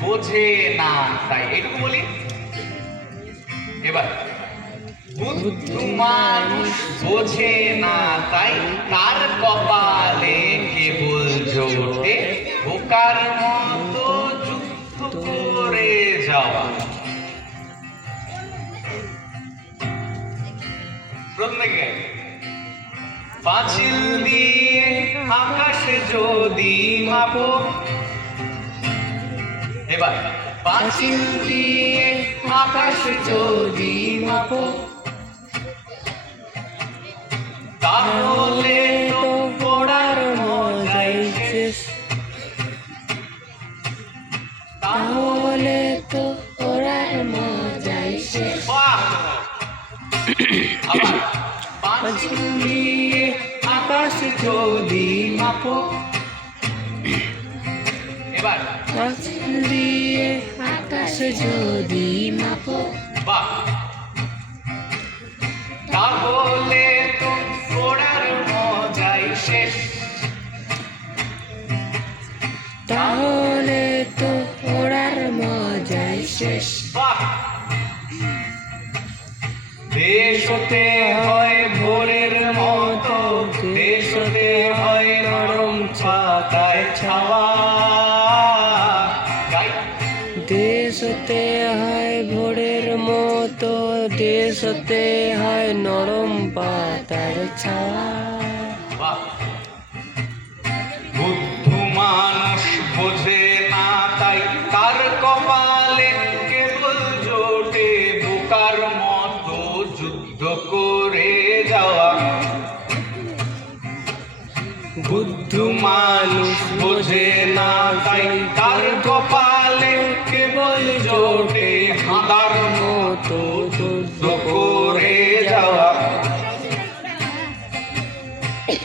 বোঝে না তাই, এটুকু বলি এবার বুদ্ধু মানুষ বোঝে না তাই, তার কপালে কেবল জোটে, বোকার মতো যুদ্ধ করে যাওয়া গাই। পাঁচিল দিয়ে আকাশে যদি মাপো এবার পাঁচিল দিয়ে আকাশ যদি মাপো তাহলে তো পড়ার মজাই শেষ তাহলে তো ওরার মজাই শেষ! পাঁচিল দিয়ে আকাশ যদি মাপো পাঁচিল দিয়ে আকাশ যদি মাপো। তাহলে তো পড়ার মজাই শেষ। তাহলে তো ওরার মজাই শেষ। বাহ। দেশ হতে হয় দেশ হতে হয় ভোরের মতো দেশ হতে হয় নরম পাতার বুদ্ধু মানুষ বোঝে না তাই তার কপালে কেবল জোটে বোকার মতো যুদ্ধ করে যাওয়া। বুদ্ধু মানুষ বোঝে না তাই তার কপালে কেবল ধাঁধার মতো করে যাওয়া।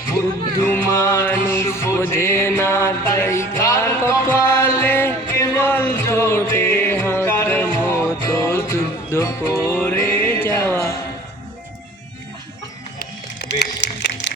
বুদ্ধু মানুষ বোঝে না তাই তার কপালে কেবল জোটে হাঁকার মতো যুদ্ধ করে।